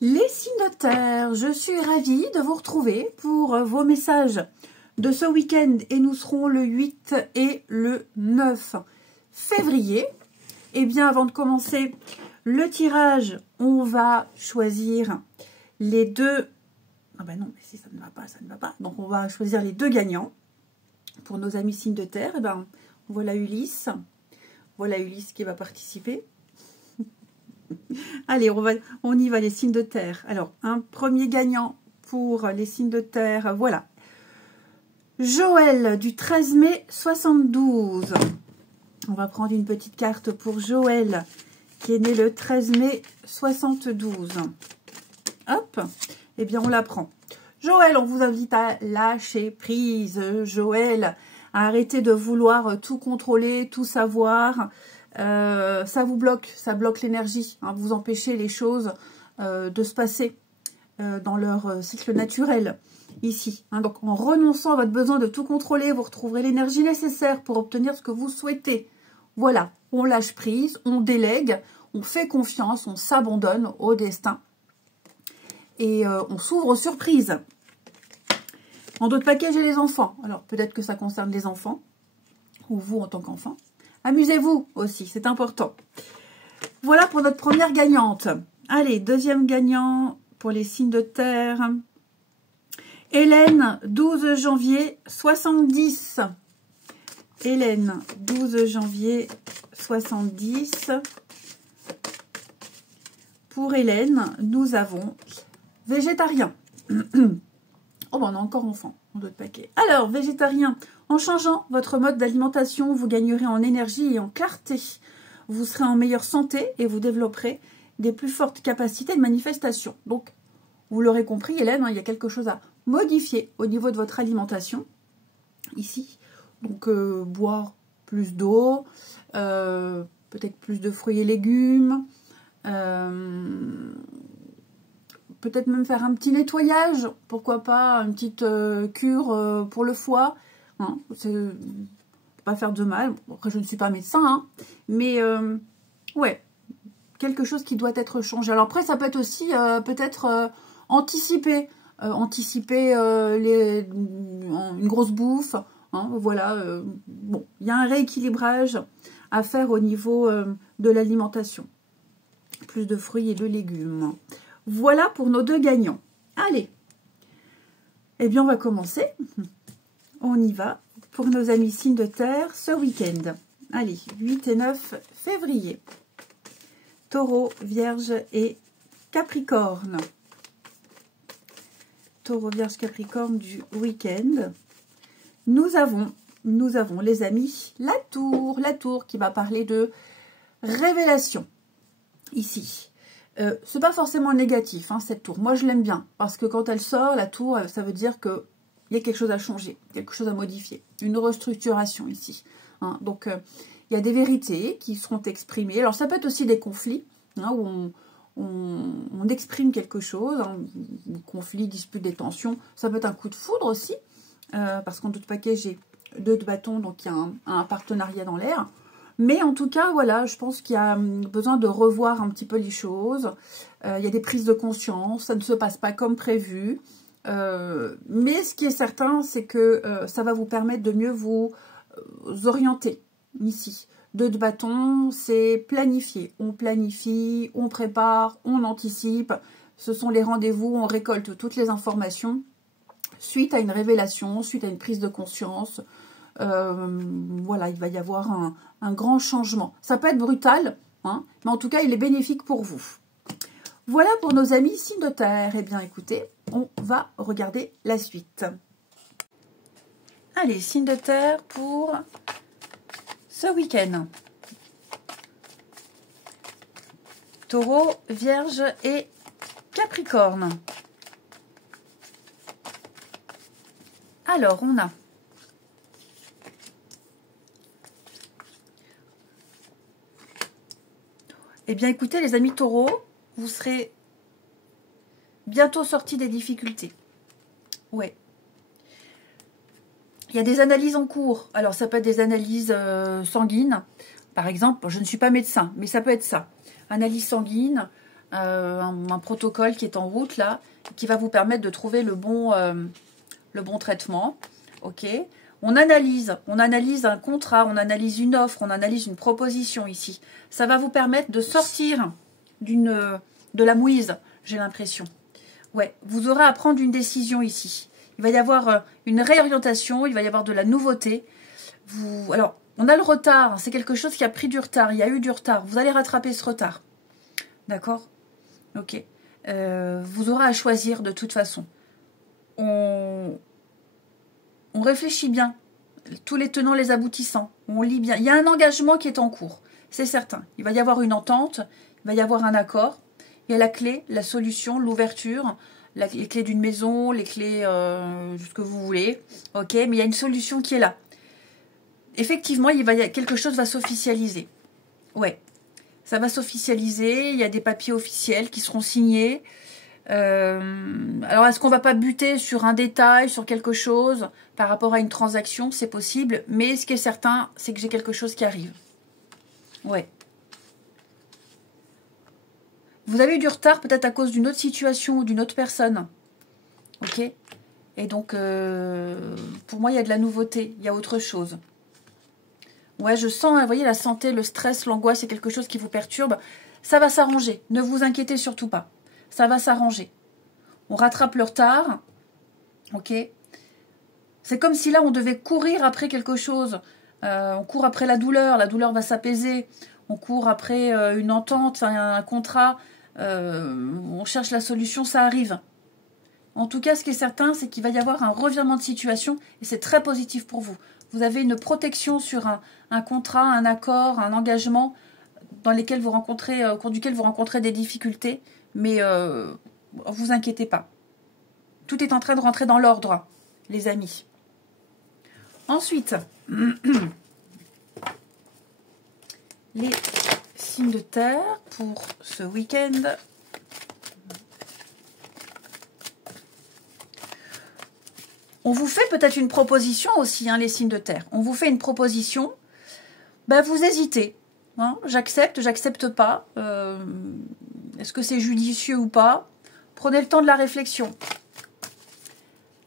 Les signes de terre, je suis ravie de vous retrouver pour vos messages de ce week-end et nous serons le 8 et le 9 février. Et bien avant de commencer le tirage, on va choisir les deux... Ah ben non, mais si ça ne va pas, ça ne va pas. Donc on va choisir les deux gagnants pour nos amis signes de terre. Et ben voilà Ulysse. Voilà Ulysse qui va participer. Allez, on y va, les signes de terre. Alors, un premier gagnant pour les signes de terre, voilà. Joël, du 13 mai 72. On va prendre une petite carte pour Joël, qui est né le 13 mai 72. Hop, eh bien, on la prend. Joël, on vous invite à lâcher prise. Joël, à arrêter de vouloir tout contrôler, tout savoir. Ça vous bloque, ça bloque l'énergie, hein, vous empêchez les choses de se passer dans leur cycle naturel ici. Hein. Donc en renonçant à votre besoin de tout contrôler, vous retrouverez l'énergie nécessaire pour obtenir ce que vous souhaitez. Voilà, on lâche prise, on délègue, on fait confiance, on s'abandonne au destin et on s'ouvre aux surprises. En d'autres paquets, j'ai les enfants. Alors peut-être que ça concerne les enfants ou vous en tant qu'enfant. Amusez-vous aussi, c'est important. Voilà pour notre première gagnante. Allez, deuxième gagnant pour les signes de terre. Hélène, 12 janvier 70. Hélène, 12 janvier 70. Pour Hélène, nous avons végétarien. Oh, ben on a encore enfant, en d'autres paquets. Alors, végétarien, en changeant votre mode d'alimentation, vous gagnerez en énergie et en clarté. Vous serez en meilleure santé et vous développerez des plus fortes capacités de manifestation. Donc, vous l'aurez compris, Hélène, hein, il y a quelque chose à modifier au niveau de votre alimentation, ici. Donc, boire plus d'eau, peut-être plus de fruits et légumes, peut-être même faire un petit nettoyage, pourquoi pas, une petite cure pour le foie. Hein, pas faire de mal. Après, je ne suis pas médecin, hein, mais ouais, quelque chose qui doit être changé. Alors après, ça peut être aussi peut-être anticiper une grosse bouffe. Hein, voilà, bon, il y a un rééquilibrage à faire au niveau de l'alimentation. Plus de fruits et de légumes. Voilà pour nos deux gagnants. Allez, eh bien on va commencer. On y va pour nos amis signes de terre ce week-end. Allez, 8 et 9 février. Taureau, Vierge et Capricorne. Taureau, Vierge, Capricorne du week-end. Nous avons les amis la tour qui va parler de révélation ici. C'est pas forcément négatif, hein, cette tour. Moi, je l'aime bien parce que quand elle sort, la tour, ça veut dire que il y a quelque chose à changer, quelque chose à modifier, une restructuration ici. Hein. Donc, il y a des vérités qui seront exprimées. Alors, ça peut être aussi des conflits, hein, où on exprime quelque chose, hein, conflit, dispute, des tensions. Ça peut être un coup de foudre aussi, parce qu'en d'autres paquets, j'ai 2 de bâtons, donc il y a un partenariat dans l'air. Mais en tout cas, voilà, je pense qu'il y a besoin de revoir un petit peu les choses. Il y a des prises de conscience, ça ne se passe pas comme prévu. Mais ce qui est certain, c'est que ça va vous permettre de mieux vous orienter ici. 2 de bâton, c'est planifier. On planifie, on prépare, on anticipe. Ce sont les rendez-vous, on récolte toutes les informations suite à une révélation, suite à une prise de conscience. Voilà, il va y avoir un grand changement. Ça peut être brutal, hein, mais en tout cas, il est bénéfique pour vous. Voilà pour nos amis signes de terre. Eh bien, écoutez, on va regarder la suite. Allez, signes de terre pour ce week-end. Taureau, Vierge et Capricorne. Alors, on a eh bien, écoutez, les amis taureaux, vous serez bientôt sortis des difficultés. Ouais. Il y a des analyses en cours. Alors, ça peut être des analyses sanguines. Par exemple, je ne suis pas médecin, mais ça peut être ça. Analyse sanguine, un protocole qui est en route là, qui va vous permettre de trouver le bon traitement. Ok. On analyse un contrat, on analyse une offre, on analyse une proposition ici. Ça va vous permettre de sortir de la mouise, j'ai l'impression. Ouais, vous aurez à prendre une décision ici. Il va y avoir une réorientation, il va y avoir de la nouveauté. Alors, on a le retard, c'est quelque chose qui a pris du retard, il y a eu du retard. Vous allez rattraper ce retard. D'accord? Ok. Vous aurez à choisir de toute façon. On réfléchit bien. Tous les tenants, les aboutissants. On lit bien. Il y a un engagement qui est en cours. C'est certain. Il va y avoir une entente. Il va y avoir un accord. Il y a la clé, la solution, l'ouverture. Les clés d'une maison, les clés ce que vous voulez. Ok, mais il y a une solution qui est là. Effectivement, quelque chose va s'officialiser. Ouais. Ça va s'officialiser. Il y a des papiers officiels qui seront signés. Alors, est-ce qu'on va pas buter sur un détail, sur quelque chose par rapport à une transaction? C'est possible, mais ce qui est certain, c'est que j'ai quelque chose qui arrive. Ouais. Vous avez eu du retard peut-être à cause d'une autre situation ou d'une autre personne. Ok. Et donc, pour moi, il y a de la nouveauté, il y a autre chose. Ouais, je sens, vous voyez, la santé, le stress, l'angoisse, c'est quelque chose qui vous perturbe. Ça va s'arranger, ne vous inquiétez surtout pas. Ça va s'arranger. On rattrape le retard. Ok. C'est comme si là, on devait courir après quelque chose. On court après la douleur va s'apaiser. On court après une entente, un contrat. On cherche la solution, ça arrive. En tout cas, ce qui est certain, c'est qu'il va y avoir un revirement de situation et c'est très positif pour vous. Vous avez une protection sur un contrat, un accord, un engagement dans lesquels vous rencontrez, au cours duquel vous rencontrez des difficultés, mais vous inquiétez pas. Tout est en train de rentrer dans l'ordre, les amis. Ensuite, les signes de terre pour ce week-end. On vous fait peut-être une proposition aussi, hein, les signes de terre. On vous fait une proposition, ben vous hésitez. Hein, j'accepte, j'accepte pas. Est-ce que c'est judicieux ou pas? Prenez le temps de la réflexion.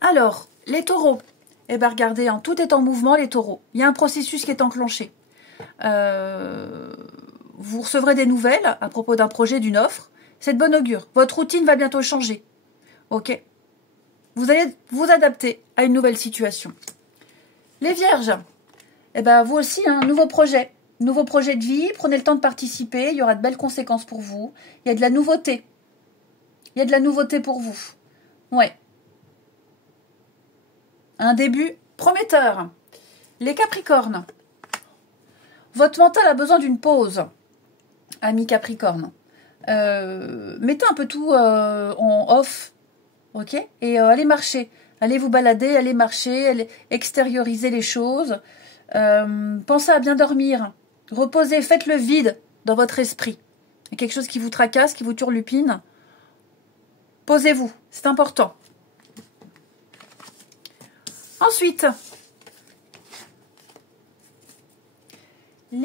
Alors, les taureaux. Eh bien, regardez, hein, tout est en mouvement, les taureaux. Il y a un processus qui est enclenché. Vous recevrez des nouvelles à propos d'un projet, d'une offre. C'est de bon augure. Votre routine va bientôt changer. Ok? Vous allez vous adapter à une nouvelle situation. Les vierges. Eh bien, vous aussi, un nouveau projet. Nouveau projet de vie. Prenez le temps de participer. Il y aura de belles conséquences pour vous. Il y a de la nouveauté. Il y a de la nouveauté pour vous. Ouais. Un début prometteur. Les capricornes. Votre mental a besoin d'une pause, amis Capricorne. Mettez un peu tout en off, ok? Et allez marcher, allez vous balader, allez marcher, allez extérioriser les choses. Pensez à bien dormir, reposez, faites le vide dans votre esprit. Il y a quelque chose qui vous tracasse, qui vous turlupine. Posez-vous, c'est important. Ensuite, on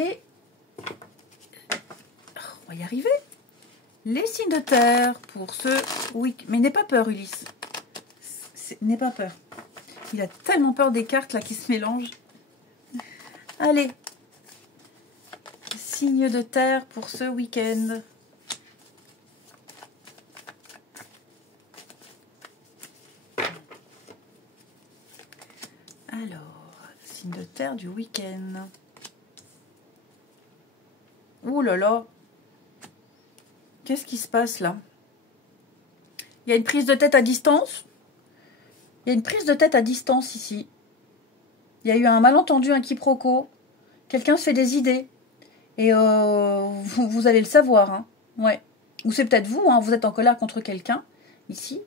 va y arriver. Les signes de terre pour ce week. Mais n'aie pas peur, Ulysse. N'aie pas peur. Il a tellement peur des cartes là qui se mélangent. Allez. Signes de terre pour ce week-end. Alors, signe de terre du week-end. Ouh là là. Qu'est-ce qui se passe là? Il y a une prise de tête à distance. Il y a une prise de tête à distance ici. Il y a eu un malentendu, un quiproquo. Quelqu'un se fait des idées. Et vous allez le savoir. Hein. Ouais. Ou c'est peut-être vous, hein, vous êtes en colère contre quelqu'un, ici.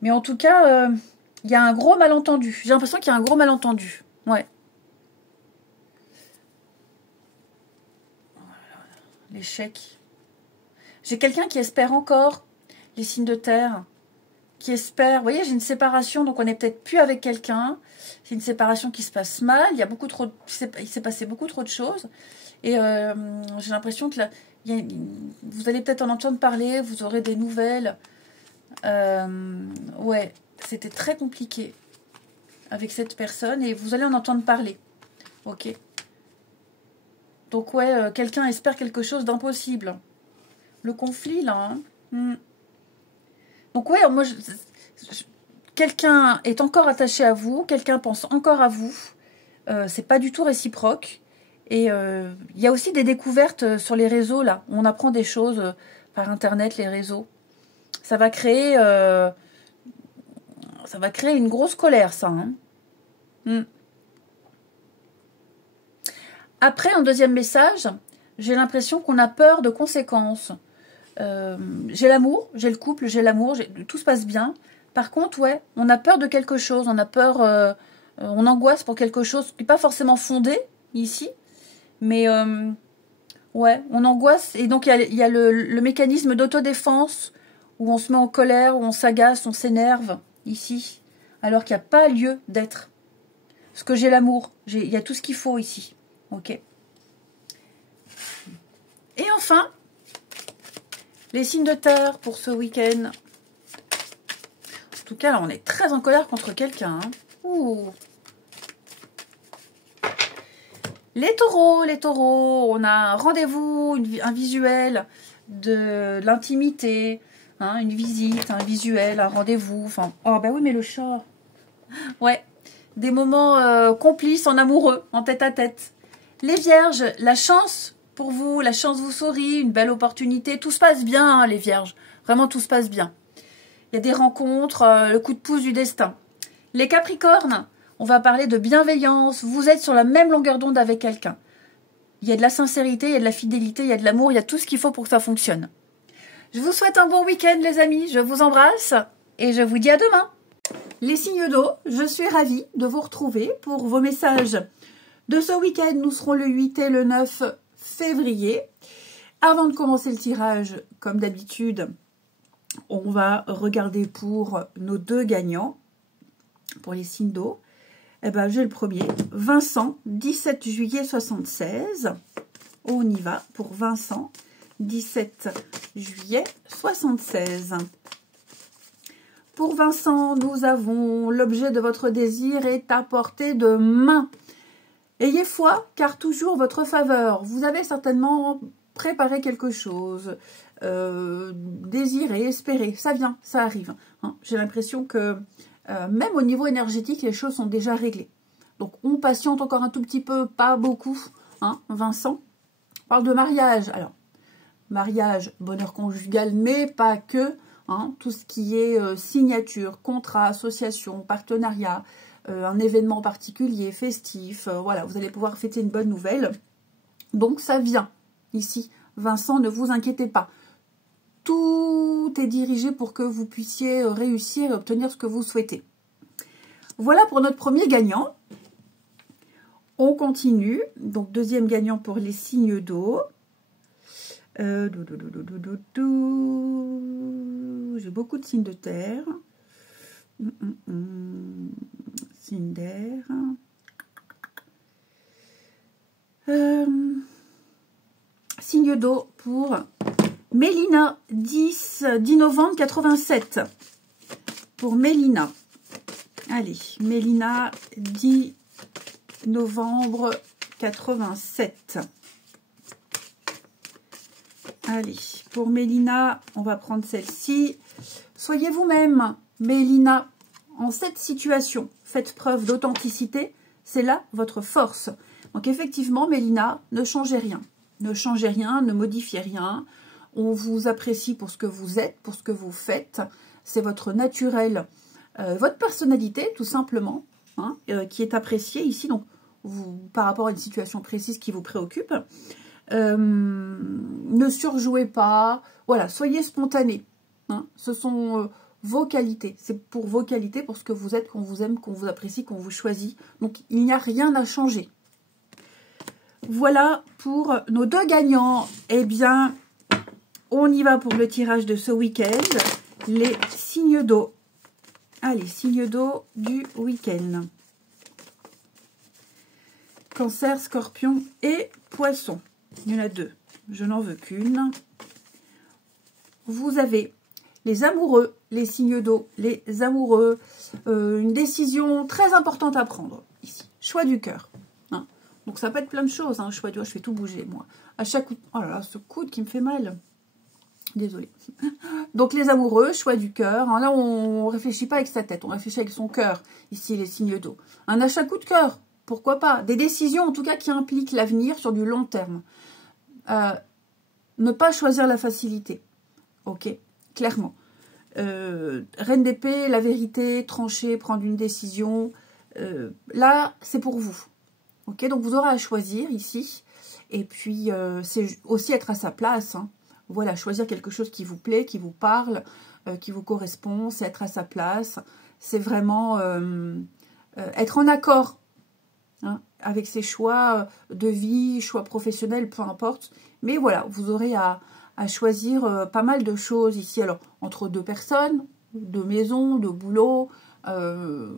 Mais en tout cas, il y a un gros malentendu. J'ai l'impression qu'il y a un gros malentendu. Ouais. L'échec. J'ai quelqu'un qui espère encore les signes de terre. Qui espère. Vous voyez, j'ai une séparation, donc on n'est peut-être plus avec quelqu'un. C'est une séparation qui se passe mal. Il y a beaucoup trop. Il s'est passé beaucoup trop de choses. Et j'ai l'impression qu'il Vous allez peut-être en entendre parler, vous aurez des nouvelles. Ouais, c'était très compliqué avec cette personne et vous allez en entendre parler. Ok. Donc ouais, quelqu'un espère quelque chose d'impossible. Le conflit là. Hein. Donc ouais, moi, quelqu'un est encore attaché à vous, quelqu'un pense encore à vous. C'est pas du tout réciproque. Et il y a aussi des découvertes sur les réseaux là. On apprend des choses par internet, les réseaux. Ça va créer une grosse colère, ça. Hein. Après, un deuxième message, j'ai l'impression qu'on a peur de conséquences. J'ai l'amour, j'ai le couple, j'ai l'amour, tout se passe bien. Par contre, ouais, on a peur de quelque chose, on a peur, on angoisse pour quelque chose qui n'est pas forcément fondé ici, mais ouais, on angoisse. Et donc, il y a le mécanisme d'autodéfense où on se met en colère, où on s'agace, on s'énerve ici, alors qu'il n'y a pas lieu d'être. Parce que j'ai l'amour, il y a tout ce qu'il faut ici. Ok. Et enfin, les signes de terre pour ce week-end. En tout cas, là, on est très en colère contre quelqu'un. Hein. Ouh. Les taureaux, on a un rendez-vous, un visuel de l'intimité, hein, une visite, un visuel, un rendez-vous. Enfin, oh bah oui, mais le chat. Ouais, des moments complices en amoureux, en tête-à-tête. Les vierges, la chance pour vous, la chance vous sourit, une belle opportunité. Tout se passe bien, hein, les vierges. Vraiment, tout se passe bien. Il y a des rencontres, le coup de pouce du destin. Les capricornes, on va parler de bienveillance. Vous êtes sur la même longueur d'onde avec quelqu'un. Il y a de la sincérité, il y a de la fidélité, il y a de l'amour, il y a tout ce qu'il faut pour que ça fonctionne. Je vous souhaite un bon week-end, les amis. Je vous embrasse et je vous dis à demain. Les signes d'eau, je suis ravie de vous retrouver pour vos messages de ce week-end. Nous serons le 8 et le 9 février. Avant de commencer le tirage, comme d'habitude, on va regarder pour nos deux gagnants, pour les signes d'eau. Eh ben, j'ai le premier, Vincent, 17 juillet 76. On y va pour Vincent, 17 juillet 76. Pour Vincent, nous avons l'objet de votre désir est à portée de main. Ayez foi, car toujours votre faveur. Vous avez certainement préparé quelque chose, désiré, espéré. Ça vient, ça arrive. Hein. J'ai l'impression que même au niveau énergétique, les choses sont déjà réglées. Donc, on patiente encore un tout petit peu, pas beaucoup. Hein, Vincent, on parle de mariage. Alors, mariage, bonheur conjugal, mais pas que. Hein, tout ce qui est signature, contrat, association, partenariat, un événement particulier, festif. Voilà, vous allez pouvoir fêter une bonne nouvelle. Donc, ça vient ici. Vincent, ne vous inquiétez pas. Tout est dirigé pour que vous puissiez réussir et obtenir ce que vous souhaitez. Voilà pour notre premier gagnant. On continue. Donc, deuxième gagnant pour les signes d'eau. J'ai beaucoup de signes de terre. Signes d'air. Signe d'eau pour Mélina, 10 novembre 87. Pour Mélina. Allez, Mélina, 10 novembre 87. Allez, pour Mélina, on va prendre celle-ci. Soyez vous-même, Mélina, en cette situation. Faites preuve d'authenticité, c'est là votre force. Donc effectivement, Mélina, ne changez rien. Ne changez rien, ne modifiez rien. On vous apprécie pour ce que vous êtes, pour ce que vous faites. C'est votre naturel, votre personnalité, tout simplement, hein, qui est appréciée ici. Donc, par rapport à une situation précise qui vous préoccupe. Ne surjouez pas, voilà, soyez spontané. Hein, ce sont vos qualités, c'est pour vos qualités, pour ce que vous êtes, qu'on vous aime, qu'on vous apprécie, qu'on vous choisit. Donc il n'y a rien à changer. Voilà pour nos deux gagnants. Eh bien, on y va pour le tirage de ce week-end. Les signes d'eau. Allez, signes d'eau du week-end. Cancer, Scorpion et Poisson. Il y en a deux. je n'en veux qu'une. Vous avez les amoureux, les signes d'eau, les amoureux, une décision très importante à prendre ici. Choix du cœur. Hein. Donc ça peut être plein de choses. Hein. Choix du cœur, je fais tout bouger moi. À chaque coup, oh là là, ce coude qui me fait mal. Désolée. Donc les amoureux, choix du cœur. Hein. Là, on ne réfléchit pas avec sa tête, on réfléchit avec son cœur. Ici, les signes d'eau. Un achat coup de cœur, pourquoi pas. Des décisions, en tout cas, qui impliquent l'avenir sur du long terme. Ne pas choisir la facilité. Ok, clairement. Reine d'épée, la vérité, trancher, prendre une décision. Là, c'est pour vous. Ok, donc vous aurez à choisir ici. Et puis, c'est aussi être à sa place. Hein. Voilà, choisir quelque chose qui vous plaît, qui vous parle, qui vous correspond. C'est être à sa place. C'est vraiment être en accord hein, avec ses choix de vie, choix professionnels, peu importe. Mais voilà, vous aurez à choisir pas mal de choses ici. Alors, entre deux personnes, deux maisons, deux boulots, un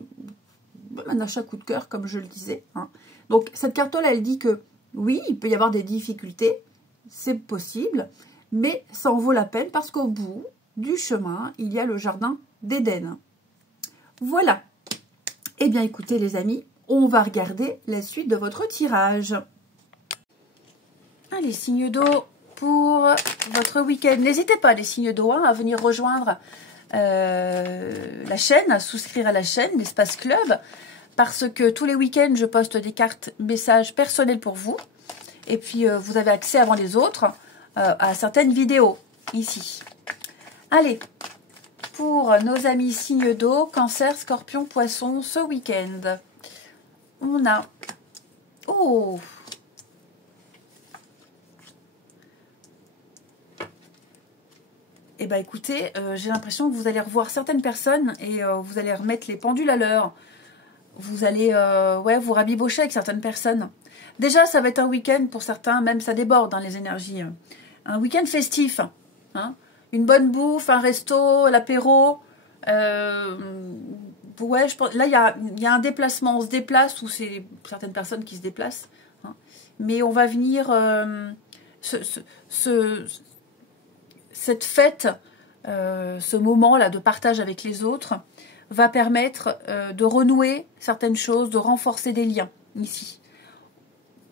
achat coup de cœur, comme je le disais. Hein. Donc, cette carte-là, elle dit que oui, il peut y avoir des difficultés, c'est possible, mais ça en vaut la peine parce qu'au bout du chemin, il y a le jardin d'Éden. Voilà. Eh bien, écoutez, les amis, on va regarder la suite de votre tirage. Allez, signes d'eau pour votre week-end. N'hésitez pas, les signes d'eau, à venir rejoindre la chaîne, à souscrire à la chaîne, l'Espace Club, parce que tous les week-ends, je poste des cartes messages personnels pour vous. Et puis, vous avez accès avant les autres à certaines vidéos, ici. Allez, pour nos amis signes d'eau, Cancer, Scorpion, Poisson, ce week-end, on a... Oh! Eh bien, écoutez, j'ai l'impression que vous allez revoir certaines personnes et vous allez remettre les pendules à l'heure. Vous allez ouais, vous rabibocher avec certaines personnes. Déjà, ça va être un week-end pour certains, même ça déborde, hein, les énergies. Un week-end festif. Hein. Une bonne bouffe, un resto, l'apéro. Ouais, je pense, là, il y a un déplacement. On se déplace, ou c'est certaines personnes qui se déplacent. Hein. Mais on va venir... cette fête, ce moment-là de partage avec les autres, va permettre de renouer certaines choses, de renforcer des liens, ici.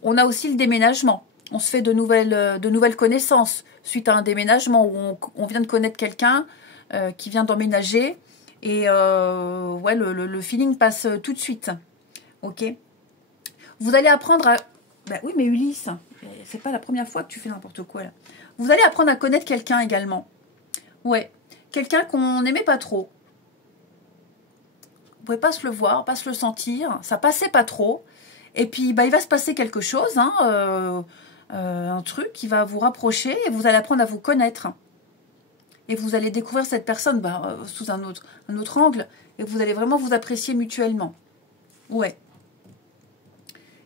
On a aussi le déménagement. On se fait de nouvelles connaissances suite à un déménagement où on vient de connaître quelqu'un qui vient d'emménager et ouais, le feeling passe tout de suite. Ok. Vous allez apprendre à... Ben oui, mais Ulysse, c'est pas la première fois que tu fais n'importe quoi là. Vous allez apprendre à connaître quelqu'un également. Ouais, quelqu'un qu'on n'aimait pas trop. Vous pouvez pas se le voir, pas se le sentir. Ça passait pas trop. Et puis, bah, il va se passer quelque chose, hein, un truc qui va vous rapprocher et vous allez apprendre à vous connaître. Et vous allez découvrir cette personne bah, sous un autre angle et vous allez vraiment vous apprécier mutuellement. Ouais.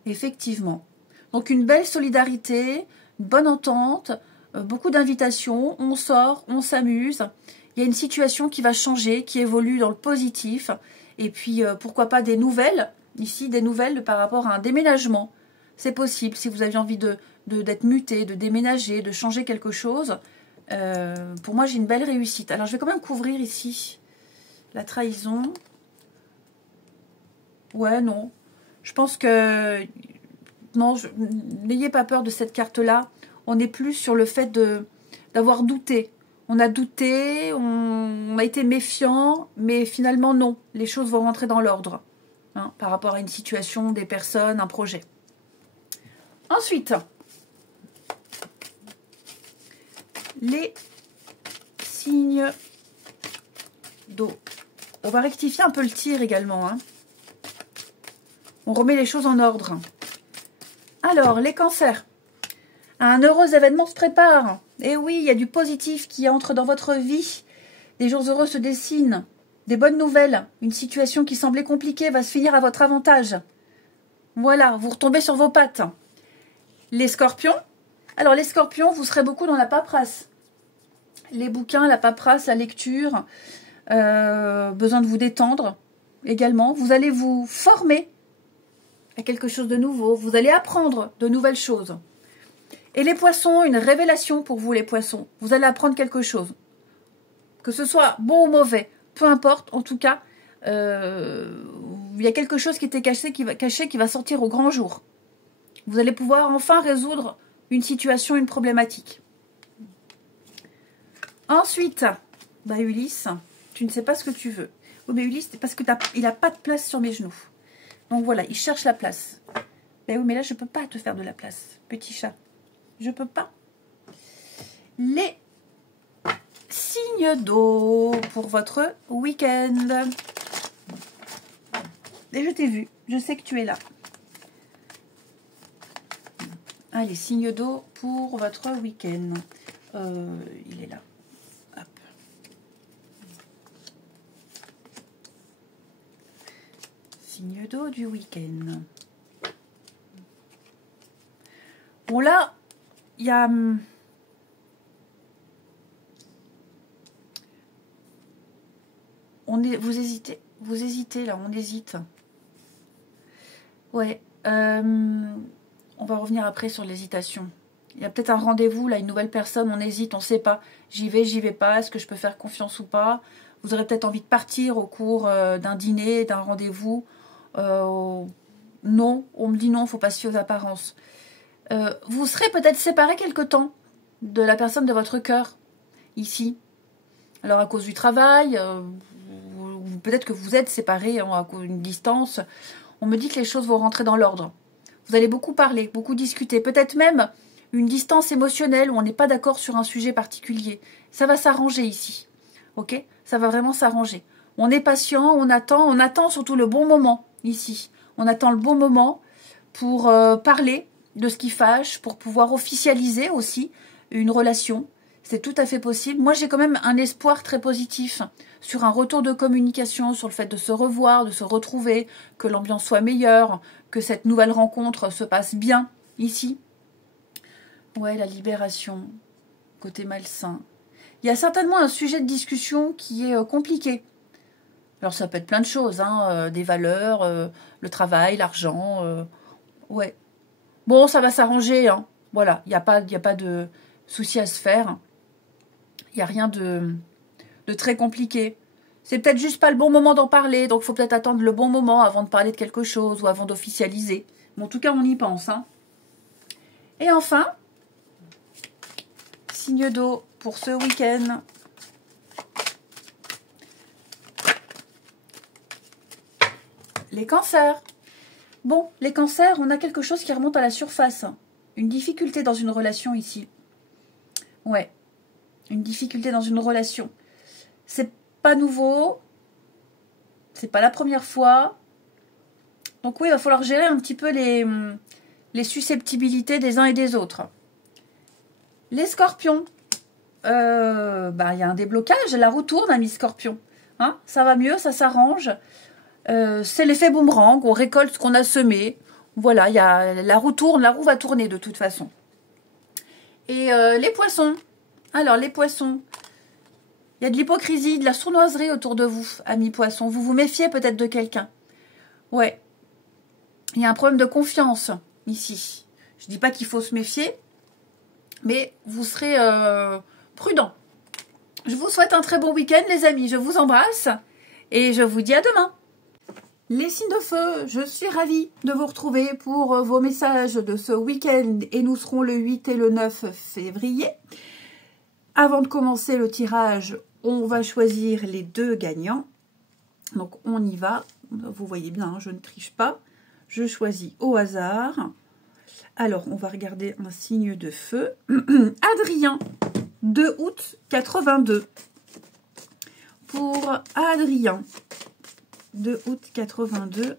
Effectivement. Donc, une belle solidarité, une bonne entente, beaucoup d'invitations, on sort, on s'amuse. Il y a une situation qui va changer, qui évolue dans le positif. Et puis, pourquoi pas des nouvelles, ici, des nouvelles par rapport à un déménagement. C'est possible, si vous aviez envie d'être muté, de déménager, de changer quelque chose. Pour moi, j'ai une belle réussite. Alors, je vais quand même couvrir ici la trahison. Ouais, non. Je pense que... Non, n'ayez pas peur de cette carte-là. On est plus sur le fait d'avoir douté. On a douté, on a été méfiant, mais finalement non. Les choses vont rentrer dans l'ordre hein, par rapport à une situation, des personnes, un projet. Ensuite, les signes d'eau. On va rectifier un peu le tir également. Hein. On remet les choses en ordre. Alors, les cancers. Un heureux événement se prépare. Et oui, il y a du positif qui entre dans votre vie. Des jours heureux se dessinent. Des bonnes nouvelles. Une situation qui semblait compliquée va se finir à votre avantage. Voilà, vous retombez sur vos pattes. Les scorpions. Alors, les scorpions, vous serez beaucoup dans la paperasse. Les bouquins, la paperasse, la lecture. Besoin de vous détendre également. Vous allez vous former à quelque chose de nouveau. Vous allez apprendre de nouvelles choses. Et les poissons, une révélation pour vous les poissons. Vous allez apprendre quelque chose. Que ce soit bon ou mauvais, peu importe, en tout cas, il y a quelque chose qui était caché qui va sortir au grand jour. Vous allez pouvoir enfin résoudre une situation, une problématique. Ensuite, bah Ulysse, tu ne sais pas ce que tu veux. Oui, mais Ulysse, c'est parce que il n'a pas de place sur mes genoux. Donc voilà, il cherche la place. Ben oui, mais là, je ne peux pas te faire de la place, petit chat. Je ne peux pas. Les signes d'eau pour votre week-end. Et je t'ai vu, je sais que tu es là. Allez, signes d'eau pour votre week-end. Il est là. Hop. Signe d'eau du week-end. Bon là, il y a... vous hésitez là, on hésite. Ouais. On va revenir après sur l'hésitation. Il y a peut-être un rendez-vous, là, une nouvelle personne, on hésite, on ne sait pas. J'y vais pas, est-ce que je peux faire confiance ou pas? Vous aurez peut-être envie de partir au cours d'un dîner, d'un rendez-vous. Non, on me dit non, il ne faut pas se fier aux apparences. Vous serez peut-être séparés quelque temps de la personne de votre cœur, ici. Alors à cause du travail, peut-être que vous êtes séparés à cause d'une distance. On me dit que les choses vont rentrer dans l'ordre. Vous allez beaucoup parler, beaucoup discuter. Peut-être même une distance émotionnelle où on n'est pas d'accord sur un sujet particulier. Ça va s'arranger ici. Ok? Ça va vraiment s'arranger. On est patient, on attend surtout le bon moment ici. On attend le bon moment pour parler de ce qui fâche, pour pouvoir officialiser aussi une relation. C'est tout à fait possible. Moi, j'ai quand même un espoir très positif sur un retour de communication, sur le fait de se revoir, de se retrouver, que l'ambiance soit meilleure, que cette nouvelle rencontre se passe bien ici. Ouais, la libération, côté malsain. Il y a certainement un sujet de discussion qui est compliqué. Alors, ça peut être plein de choses, hein, des valeurs, le travail, l'argent. Ouais. Bon, ça va s'arranger. Hein. Voilà, il n'y a pas de souci à se faire. Il n'y a rien de très compliqué. C'est peut-être juste pas le bon moment d'en parler, donc il faut peut-être attendre le bon moment avant de parler de quelque chose ou avant d'officialiser. Mais en tout cas, on y pense. Hein. Et enfin, signe d'eau pour ce week-end. Les cancers. Bon, les cancers, on a quelque chose qui remonte à la surface. Une difficulté dans une relation ici. Ouais. Une difficulté dans une relation. C'est pas nouveau. C'est pas la première fois. Donc oui, il va falloir gérer un petit peu les susceptibilités des uns et des autres. Les scorpions. Il y a un déblocage. La roue tourne, ami scorpion. Hein, ça va mieux, ça s'arrange. C'est l'effet boomerang. On récolte ce qu'on a semé. Voilà, la roue tourne, la roue va tourner de toute façon. Et les poissons. Alors, les poissons, il y a de l'hypocrisie, de la sournoiserie autour de vous, amis poissons. Vous vous méfiez peut-être de quelqu'un. Ouais. Il y a un problème de confiance ici. Je ne dis pas qu'il faut se méfier, mais vous serez prudent. Je vous souhaite un très bon week-end, les amis. Je vous embrasse et je vous dis à demain. Les signes de feu, je suis ravie de vous retrouver pour vos messages de ce week-end et nous serons le 8 et le 9 février. Avant de commencer le tirage, on va choisir les deux gagnants. Donc on y va. Vous voyez bien, hein, je ne triche pas. Je choisis au hasard. Alors, on va regarder un signe de feu. Adrien, 2 août 82. Pour Adrien, 2 août 82.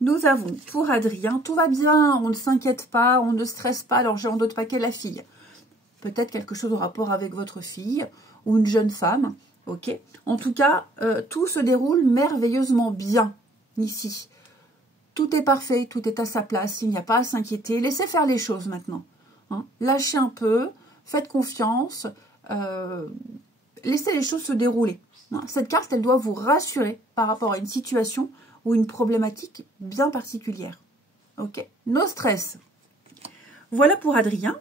Nous avons pour Adrien, tout va bien, on ne s'inquiète pas, on ne stresse pas. Alors, je n'en doute pas qu'elle est la fille. Peut-être quelque chose au rapport avec votre fille ou une jeune femme. Ok. En tout cas, tout se déroule merveilleusement bien ici. Tout est parfait, tout est à sa place. Il n'y a pas à s'inquiéter. Laissez faire les choses maintenant. Hein. Lâchez un peu, faites confiance. Laissez les choses se dérouler. Hein. Cette carte, elle doit vous rassurer par rapport à une situation ou une problématique bien particulière. Ok. No stress. Voilà pour Adrien.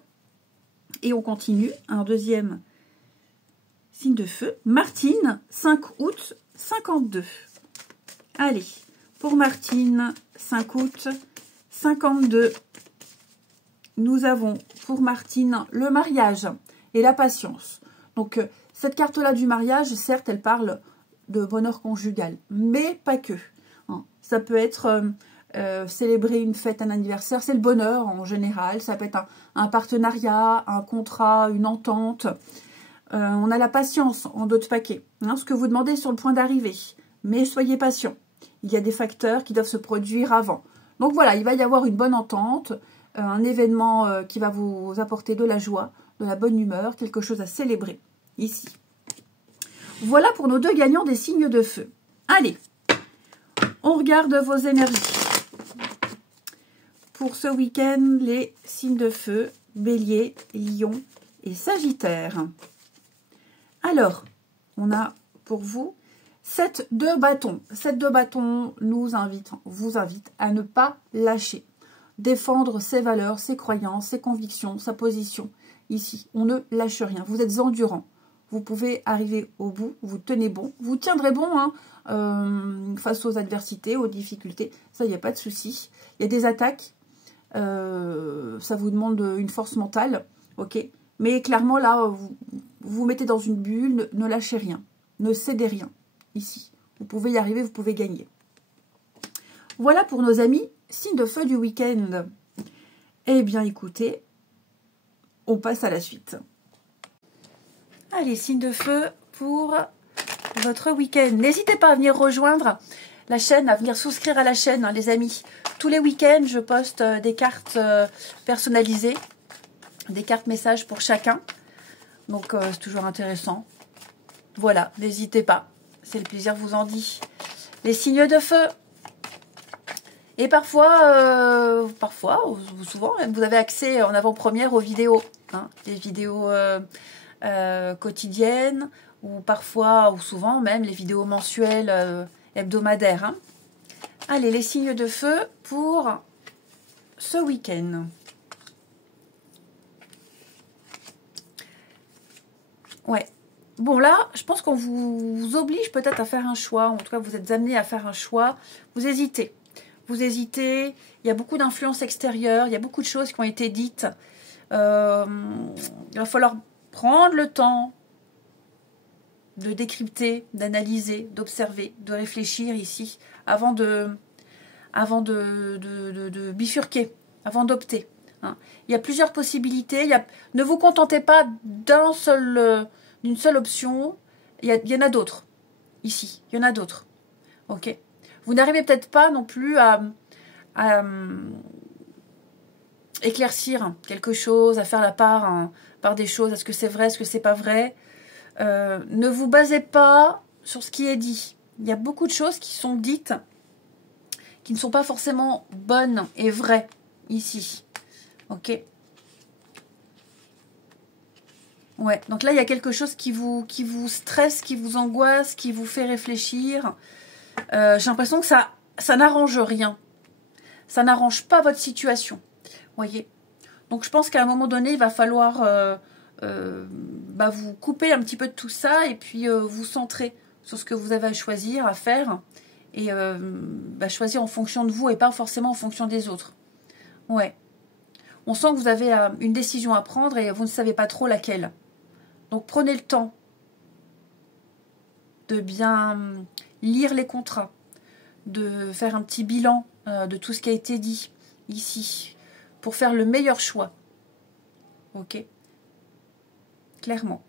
Et on continue. Un deuxième signe de feu. Martine, 5 août 52. Allez, pour Martine, 5 août 52. Nous avons pour Martine le mariage et la patience. Donc, cette carte-là du mariage, certes, elle parle de bonheur conjugal, mais pas que. Hein. Ça peut être célébrer une fête, un anniversaire, c'est le bonheur en général. Ça peut être un partenariat, un contrat, une entente. On a la patience en d'autres paquets. Hein, ce que vous demandez sur le point d'arrivée. Mais soyez patient. Il y a des facteurs qui doivent se produire avant. Donc voilà, il va y avoir une bonne entente, un événement qui va vous apporter de la joie, de la bonne humeur, quelque chose à célébrer ici. Voilà pour nos 2 gagnants des signes de feu. Allez, on regarde vos énergies. Pour ce week-end, les signes de feu, Bélier, Lion et Sagittaire. Alors, on a pour vous 7 de bâtons. 7 de bâtons vous invite à ne pas lâcher. Défendre ses valeurs, ses croyances, ses convictions, sa position. Ici, on ne lâche rien. Vous êtes endurant. Vous pouvez arriver au bout, vous tenez bon. Vous tiendrez bon hein, face aux adversités, aux difficultés. Ça, il n'y a pas de souci. Il y a des attaques. Ça vous demande une force mentale. Ok. Mais clairement, là, vous vous mettez dans une bulle. Ne lâchez rien. Ne cédez rien. Ici. Vous pouvez y arriver, vous pouvez gagner. Voilà pour nos amis signes de feu du week-end. Eh bien, écoutez, on passe à la suite. Allez, signes de feu pour votre week-end. N'hésitez pas à venir rejoindre la chaîne, à venir souscrire à la chaîne, hein, les amis. Tous les week-ends, je poste des cartes personnalisées, des cartes messages pour chacun. Donc, c'est toujours intéressant. Voilà, n'hésitez pas. C'est le plaisir vous en dit. Les signes de feu. Et parfois, ou souvent, vous avez accès en avant-première aux vidéos. Hein, des vidéos quotidiennes, ou parfois, ou souvent même, les vidéos mensuelles, hebdomadaires. Hein. Allez, les signes de feu pour ce week-end. Ouais. Bon, là, je pense qu'on vous oblige peut-être à faire un choix. En tout cas, vous êtes amené à faire un choix. Vous hésitez. Vous hésitez. Il y a beaucoup d'influences extérieures. Il y a beaucoup de choses qui ont été dites. Il va falloir prendre le temps de décrypter, d'analyser, d'observer, de réfléchir ici avant de bifurquer, avant d'opter. Hein. Il y a plusieurs possibilités. Ne vous contentez pas d'une seule option. Il y en a d'autres. Ici, il y en a d'autres. Ok. Vous n'arrivez peut-être pas non plus à éclaircir quelque chose, à faire la part des choses. Est-ce que c'est vrai, est-ce que c'est pas vrai? Ne vous basez pas sur ce qui est dit. Il y a beaucoup de choses qui sont dites qui ne sont pas forcément bonnes et vraies ici. Ok. Ouais, donc là, il y a quelque chose qui vous stresse, qui vous angoisse, qui vous fait réfléchir. J'ai l'impression que ça n'arrange rien. Ça n'arrange pas votre situation. Voyez. Donc, je pense qu'à un moment donné, il va falloir vous couper un petit peu de tout ça et puis vous centrer sur ce que vous avez à choisir, à faire. Et choisir en fonction de vous et pas forcément en fonction des autres. Ouais. On sent que vous avez une décision à prendre et vous ne savez pas trop laquelle. Donc, prenez le temps de bien lire les contrats, de faire un petit bilan de tout ce qui a été dit ici, pour faire le meilleur choix. Ok? Clairement.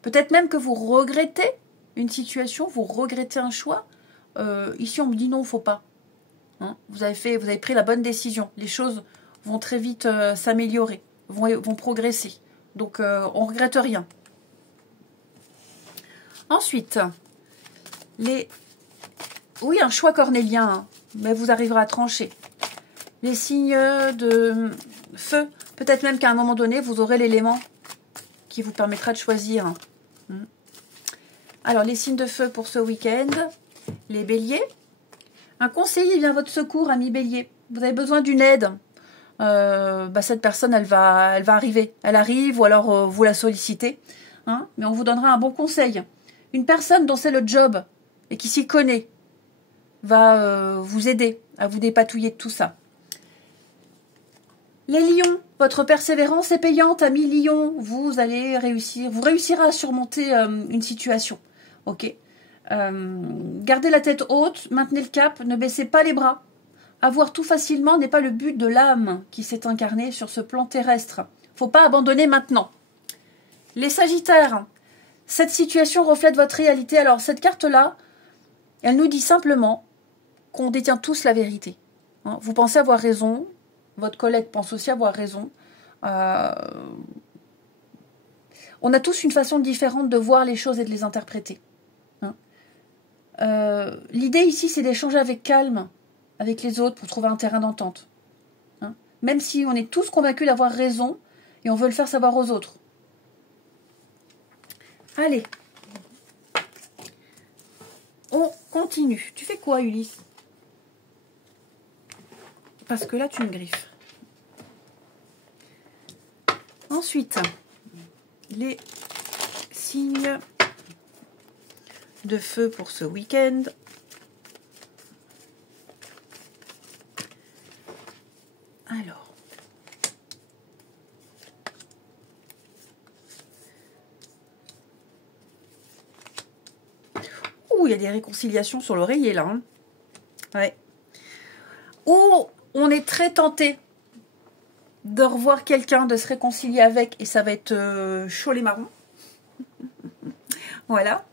Peut-être même que vous regrettez une situation, vous regrettez un choix. Ici, on me dit non, il ne faut pas. Hein? Vous avez pris la bonne décision. Les choses vont très vite s'améliorer, vont progresser. Donc, on ne regrette rien. Ensuite, oui, un choix cornélien, hein, mais vous arriverez à trancher. Les signes de feu, peut-être même qu'à un moment donné, vous aurez l'élément qui vous permettra de choisir. Alors, les signes de feu pour ce week-end, les béliers. Un conseiller vient à votre secours, ami bélier. Vous avez besoin d'une aide cette personne, elle va arriver. Elle arrive, ou alors vous la sollicitez. Hein, mais on vous donnera un bon conseil. Une personne dont c'est le job et qui s'y connaît va vous aider à vous dépatouiller de tout ça. Les lions, votre persévérance est payante, amis lions. Vous allez réussir, vous réussirez à surmonter une situation. Ok. Gardez la tête haute, maintenez le cap, ne baissez pas les bras. Avoir tout facilement n'est pas le but de l'âme qui s'est incarnée sur ce plan terrestre. Faut pas abandonner maintenant. Les Sagittaires, cette situation reflète votre réalité. Alors cette carte-là, elle nous dit simplement qu'on détient tous la vérité. Hein, vous pensez avoir raison, votre collègue pense aussi avoir raison. On a tous une façon différente de voir les choses et de les interpréter. Hein. L'idée ici, c'est d'échanger avec calme avec les autres pour trouver un terrain d'entente. Hein. Même si on est tous convaincus d'avoir raison et on veut le faire savoir aux autres. Allez. On continue. Tu fais quoi, Ulysse? Parce que là, tu me griffes. Ensuite, les signes de feu pour ce week-end. Alors. Ouh, il y a des réconciliations sur l'oreiller, là. Hein. Ouais. Ou on est très tenté de revoir quelqu'un, de se réconcilier avec, et ça va être chaud les marrons. Voilà.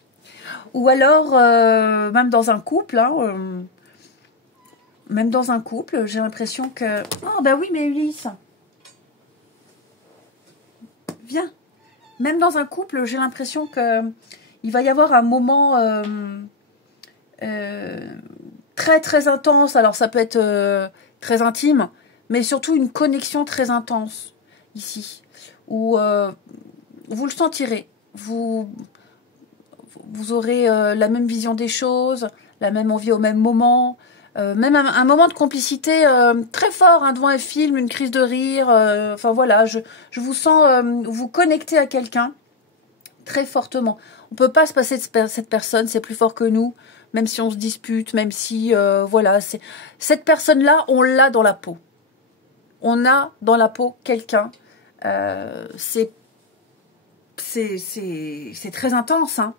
Ou alors, même dans un couple, hein, même dans un couple, j'ai l'impression que... Oh, bah oui, mais Ulysse, viens. Même dans un couple, j'ai l'impression que il va y avoir un moment très, très intense. Alors, ça peut être très intime, mais surtout une connexion très intense, ici, où vous le sentirez. Vous aurez la même vision des choses, la même envie au même moment, même un moment de complicité très fort, hein, devant un film, une crise de rire. Enfin voilà, je vous sens vous connecter à quelqu'un très fortement. On peut pas se passer de cette personne, c'est plus fort que nous, même si on se dispute, même si voilà, c'est cette personne-là, on l'a dans la peau. On a dans la peau quelqu'un. C'est très intense, hein.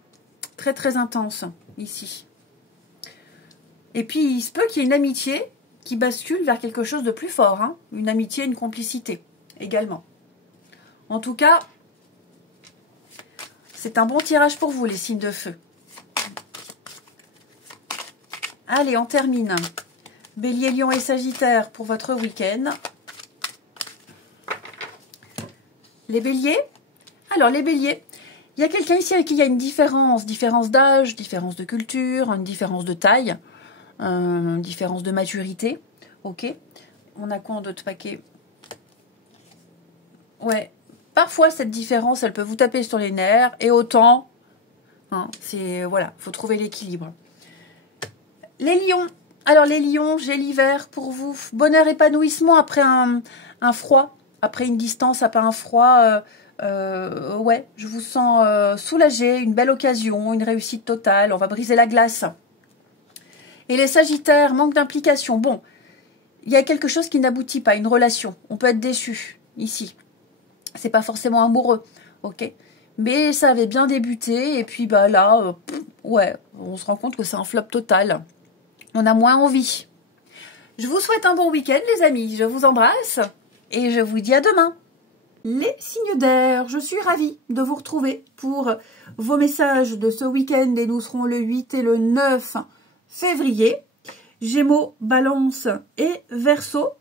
Très très intense ici. Et puis il se peut qu'il y ait une amitié qui bascule vers quelque chose de plus fort, hein. Une amitié, une complicité également. En tout cas, c'est un bon tirage pour vous les signes de feu. Allez, on termine. Bélier, Lion et Sagittaire pour votre week-end. Les béliers. Alors les béliers, il y a quelqu'un ici avec qui il y a une différence d'âge, différence de culture, une différence de taille, une différence de maturité. Ok. On a quoi en d'autres paquets? Ouais. Parfois cette différence, elle peut vous taper sur les nerfs et autant, hein, c'est voilà, faut trouver l'équilibre. Les lions. Alors les lions, j'ai l'hiver pour vous. Bonheur, épanouissement après un froid, après une distance, après un froid. Ouais, je vous sens soulagé, une belle occasion, une réussite totale. On va briser la glace. Et les sagittaires, manque d'implication. Bon, il y a quelque chose qui n'aboutit pas, une relation. On peut être déçu ici. C'est pas forcément amoureux, ok. Mais ça avait bien débuté et puis bah là, ouais, on se rend compte que c'est un flop total. On a moins envie. Je vous souhaite un bon week-end, les amis. Je vous embrasse et je vous dis à demain. Les signes d'air, je suis ravie de vous retrouver pour vos messages de ce week-end et nous serons le 8 et le 9 février. Gémeaux, Balance et Verseau.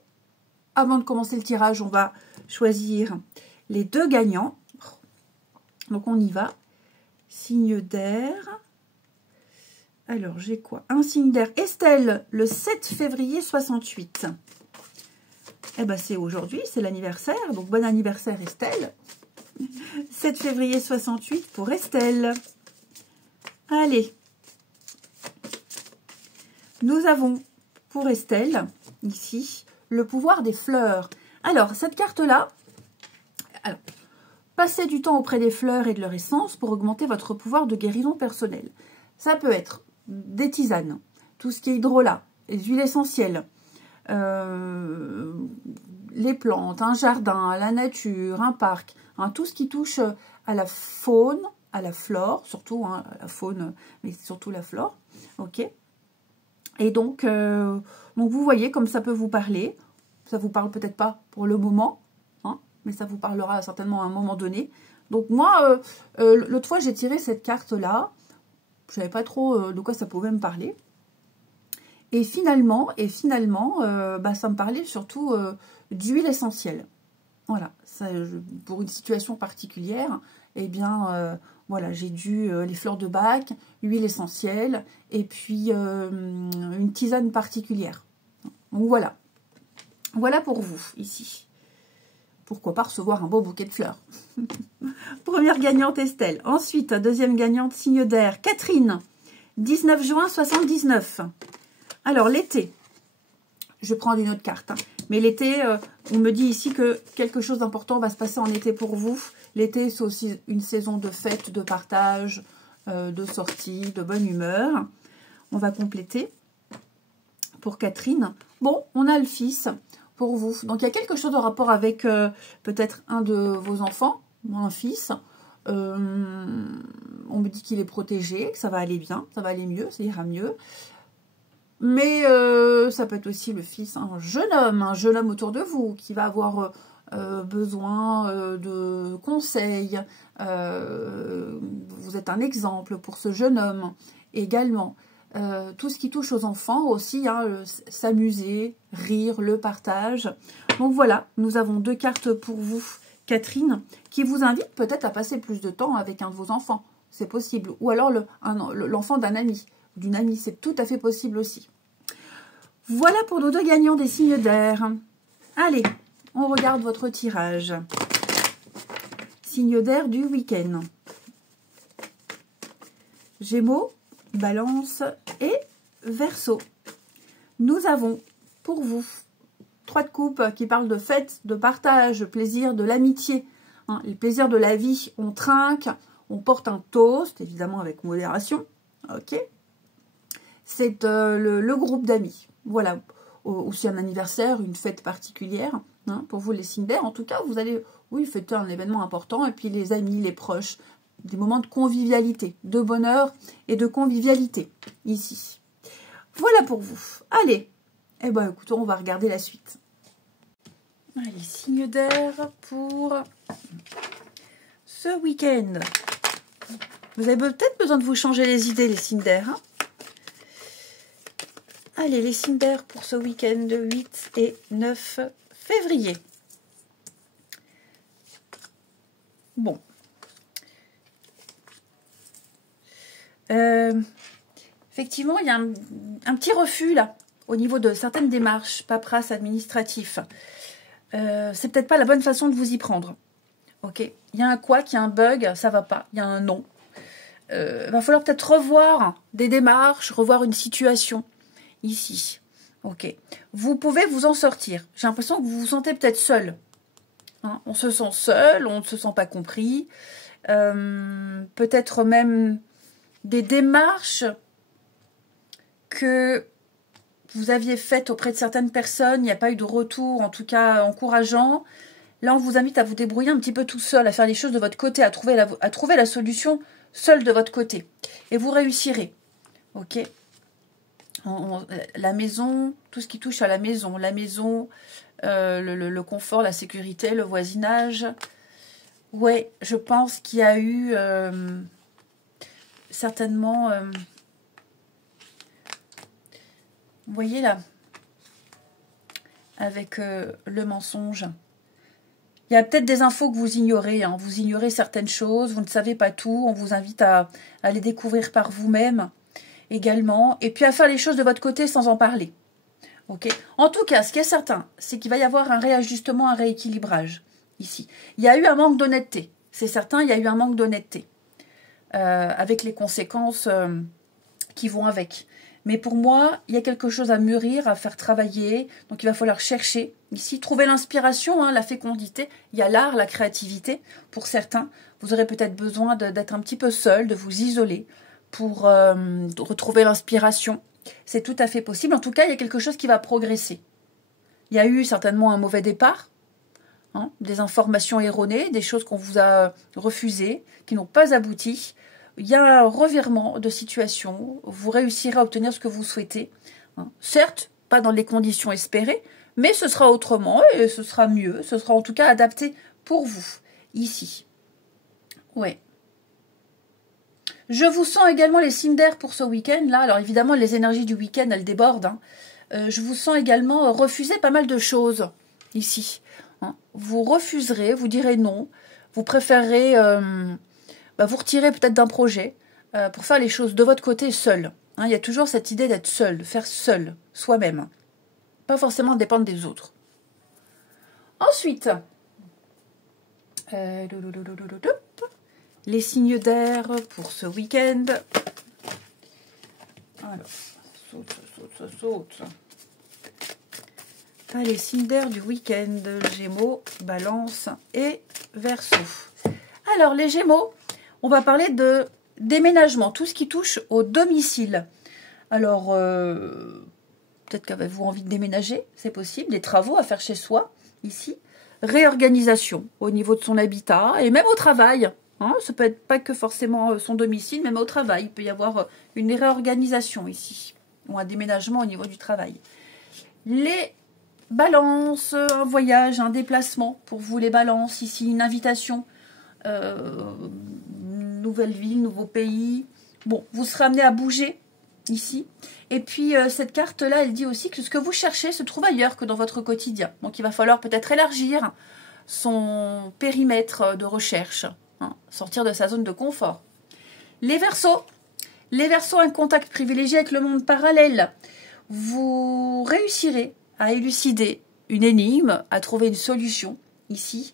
Avant de commencer le tirage, on va choisir les deux gagnants. Donc on y va. Signe d'air. Alors j'ai quoi? Un signe d'air. Estelle, le 7 février 68. Eh ben c'est aujourd'hui, c'est l'anniversaire. Donc bon anniversaire Estelle. 7 février 68 pour Estelle. Allez. Nous avons pour Estelle, ici, le pouvoir des fleurs. Alors, cette carte-là, passez du temps auprès des fleurs et de leur essence pour augmenter votre pouvoir de guérison personnelle. Ça peut être des tisanes, tout ce qui est hydrolat, les huiles essentielles, les plantes, un jardin, la nature, un parc, hein, tout ce qui touche à la faune, à la flore, surtout hein, à la faune, mais surtout la flore, ok. Et donc vous voyez comme ça peut vous parler, ça vous parle peut-être pas pour le moment, hein, mais ça vous parlera certainement à un moment donné. Donc moi, l'autre fois j'ai tiré cette carte-là, je savais pas trop de quoi ça pouvait me parler. Et finalement, ça me parlait surtout d'huile essentielle. Voilà, ça, pour une situation particulière, eh bien, voilà, j'ai dû les fleurs de bac, huile essentielle, et puis une tisane particulière. Donc voilà, voilà pour vous, ici. Pourquoi pas recevoir un beau bouquet de fleurs. Première gagnante, Estelle. Ensuite, deuxième gagnante, signe d'air, Catherine, 19 juin 79. Alors, l'été, je prends une autre carte, hein. Mais l'été, on me dit ici que quelque chose d'important va se passer en été pour vous. L'été, c'est aussi une saison de fête, de partage, de sortie, de bonne humeur. On va compléter pour Catherine. Bon, on a le fils pour vous. Donc, il y a quelque chose en rapport avec peut-être un de vos enfants, un fils. On me dit qu'il est protégé, que ça va aller bien, ça va aller mieux, ça ira mieux. Mais ça peut être aussi le fils, un jeune homme autour de vous qui va avoir besoin de conseils. Vous êtes un exemple pour ce jeune homme également. Tout ce qui touche aux enfants aussi, hein, s'amuser, rire, le partage. Donc voilà, nous avons deux cartes pour vous, Catherine, qui vous invitent peut-être à passer plus de temps avec un de vos enfants. C'est possible. Ou alors l'enfant d'un ami, d'une amie, c'est tout à fait possible aussi. Voilà pour nos deux gagnants des signes d'air. Allez, on regarde votre tirage. Signe d'air du week-end. Gémeaux, Balance et Verseau. Nous avons pour vous 3 de coupe qui parlent de fête, de partage, plaisir, de l'amitié. Hein, les plaisirs de la vie, on trinque, on porte un toast, évidemment avec modération. Ok. C'est le groupe d'amis. Voilà, aussi un anniversaire, une fête particulière, hein, pour vous les signes d'air. En tout cas, vous allez, oui, fêter un événement important, et puis les amis, les proches, des moments de convivialité, de bonheur et de convivialité, ici. Voilà pour vous. Allez, eh ben, écoutez, on va regarder la suite. Allez, signes d'air pour ce week-end. Vous avez peut-être besoin de vous changer les idées, les signes d'air, hein. Allez, les signes d'air pour ce week-end de 8 et 9 février. Bon. Effectivement, il y a un petit refus là, au niveau de certaines démarches, paperasse, administratif. C'est peut-être pas la bonne façon de vous y prendre. Ok. Il y a un couac, il y a un bug, ça va pas. Il y a un non. Va falloir peut-être revoir des démarches, revoir une situation. Ici, ok. Vous pouvez vous en sortir. J'ai l'impression que vous vous sentez peut-être seul. Hein, on se sent seul, on ne se sent pas compris. Peut-être même des démarches que vous aviez faites auprès de certaines personnes. Il n'y a pas eu de retour, en tout cas encourageant. Là, on vous invite à vous débrouiller un petit peu tout seul, à faire les choses de votre côté, à trouver la solution seule de votre côté. Et vous réussirez. Ok. La maison, tout ce qui touche à la maison, le confort, la sécurité, le voisinage. Ouais, je pense qu'il y a eu certainement, vous voyez là, avec le mensonge. Il y a peut-être des infos que vous ignorez, hein. Vous ignorez certaines choses, vous ne savez pas tout, on vous invite à les découvrir par vous-même. Également, et puis à faire les choses de votre côté sans en parler. Ok. En tout cas, ce qui est certain, c'est qu'il va y avoir un réajustement, un rééquilibrage ici. Il y a eu un manque d'honnêteté. C'est certain, il y a eu un manque d'honnêteté. Avec les conséquences qui vont avec. Mais pour moi, il y a quelque chose à mûrir, à faire travailler. Donc il va falloir chercher. Ici, trouver l'inspiration, hein, la fécondité. Il y a l'art, la créativité. Pour certains, vous aurez peut-être besoin d'être un petit peu seul, de vous isoler pour retrouver l'inspiration. C'est tout à fait possible. En tout cas, il y a quelque chose qui va progresser. Il y a eu certainement un mauvais départ, hein, des informations erronées, des choses qu'on vous a refusées, qui n'ont pas abouti. Il y a un revirement de situation. Vous réussirez à obtenir ce que vous souhaitez. Hein. Certes, pas dans les conditions espérées, mais ce sera autrement et ce sera mieux. Ce sera en tout cas adapté pour vous, ici. Ouais. Je vous sens également les signes d'air pour ce week-end. Là, alors évidemment, les énergies du week-end, elles débordent. Hein. Je vous sens également refuser pas mal de choses, ici. Hein. Vous refuserez, vous direz non. Vous préférez vous retirer peut-être d'un projet pour faire les choses de votre côté seul. Hein. Il y a toujours cette idée d'être seul, de faire seul, soi-même. Pas forcément dépendre des autres. Ensuite, les signes d'air pour ce week-end. Alors, ça saute. Ah, les signes d'air du week-end, Gémeaux, Balance et Verseau. Alors, les Gémeaux, on va parler de déménagement, tout ce qui touche au domicile. Alors, peut-être qu'avez-vous envie de déménager, c'est possible. Des travaux à faire chez soi, ici. Réorganisation au niveau de son habitat et même au travail. Hein, ça peut être pas que forcément son domicile, même au travail. Il peut y avoir une réorganisation ici. Ou un déménagement au niveau du travail. Les balances, un voyage, un déplacement. Pour vous, les balances, ici, une invitation. Nouvelle ville, nouveau pays. Bon, vous serez amené à bouger ici. Et puis, cette carte-là, elle dit aussi que ce que vous cherchez se trouve ailleurs que dans votre quotidien. Donc, il va falloir peut-être élargir son périmètre de recherche. Hein, sortir de sa zone de confort. Les Verseaux, un contact privilégié avec le monde parallèle. Vous réussirez à élucider une énigme, à trouver une solution ici,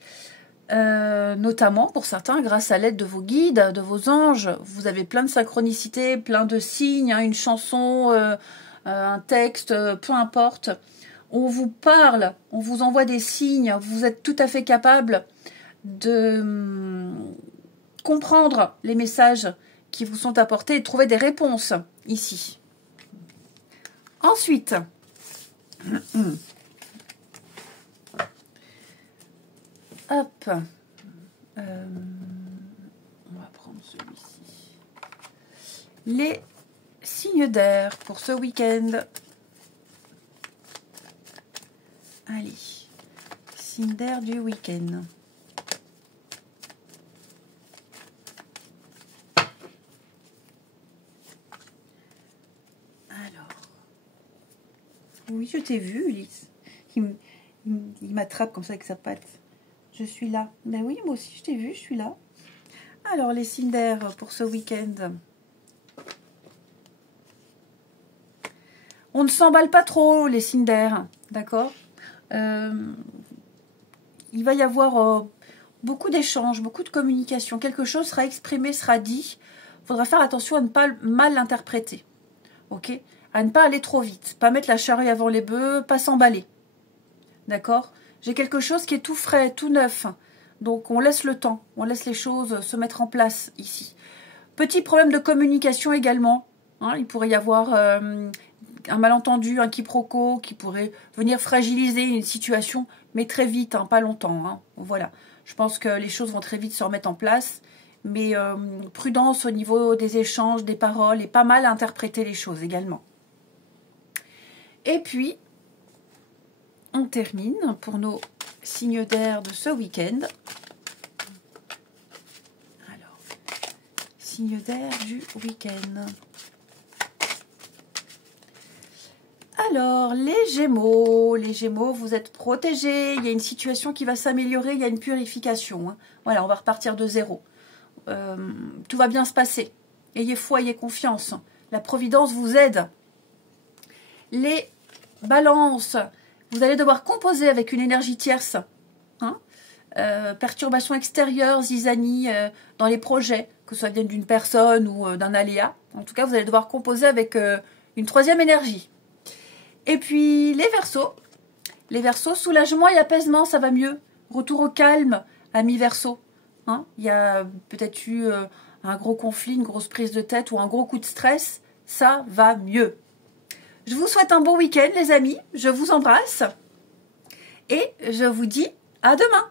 notamment pour certains grâce à l'aide de vos guides, de vos anges. Vous avez plein de synchronicités, plein de signes, hein, une chanson, un texte, peu importe. On vous parle, on vous envoie des signes, vous êtes tout à fait capable de comprendre les messages qui vous sont apportés et de trouver des réponses ici. Ensuite, hop, on va prendre celui-ci. Les signes d'air pour ce week-end. Allez, signes d'air du week-end. Oui, je t'ai vu, Ulysse. Il m'attrape comme ça avec sa patte. Je suis là. Ben oui, moi aussi, je t'ai vu, je suis là. Alors, les signes d'air pour ce week-end. On ne s'emballe pas trop, les signes d'air. D'accord ? Il va y avoir beaucoup d'échanges, beaucoup de communication. Quelque chose sera exprimé, sera dit. Il faudra faire attention à ne pas mal l'interpréter. Ok ? À ne pas aller trop vite, pas mettre la charrue avant les bœufs, pas s'emballer. D'accord ? J'ai quelque chose qui est tout frais, tout neuf. Donc on laisse le temps, on laisse les choses se mettre en place ici. Petit problème de communication également. Hein, il pourrait y avoir un malentendu, un quiproquo qui pourrait venir fragiliser une situation, mais très vite, hein, pas longtemps. Hein. Voilà. Je pense que les choses vont très vite se remettre en place. Mais prudence au niveau des échanges, des paroles, et pas mal à interpréter les choses également. Et puis, on termine pour nos signes d'air de ce week-end. Alors, signes d'air du week-end. Alors, les Gémeaux, vous êtes protégés. Il y a une situation qui va s'améliorer, il y a une purification. Hein. Voilà, on va repartir de zéro. Tout va bien se passer. Ayez foi, ayez confiance. La providence vous aide. Les balances, vous allez devoir composer avec une énergie tierce. Hein, perturbation extérieure, zizanie dans les projets, que ce soit d'une personne ou d'un aléa. En tout cas, vous allez devoir composer avec une troisième énergie. Et puis, les Verseaux, Les Verseaux, soulagement et apaisement, ça va mieux. Retour au calme, amis Verseaux. Hein, il y a peut-être eu un gros conflit, une grosse prise de tête ou un gros coup de stress. Ça va mieux. Je vous souhaite un bon week-end, les amis. Je vous embrasse. Et je vous dis à demain.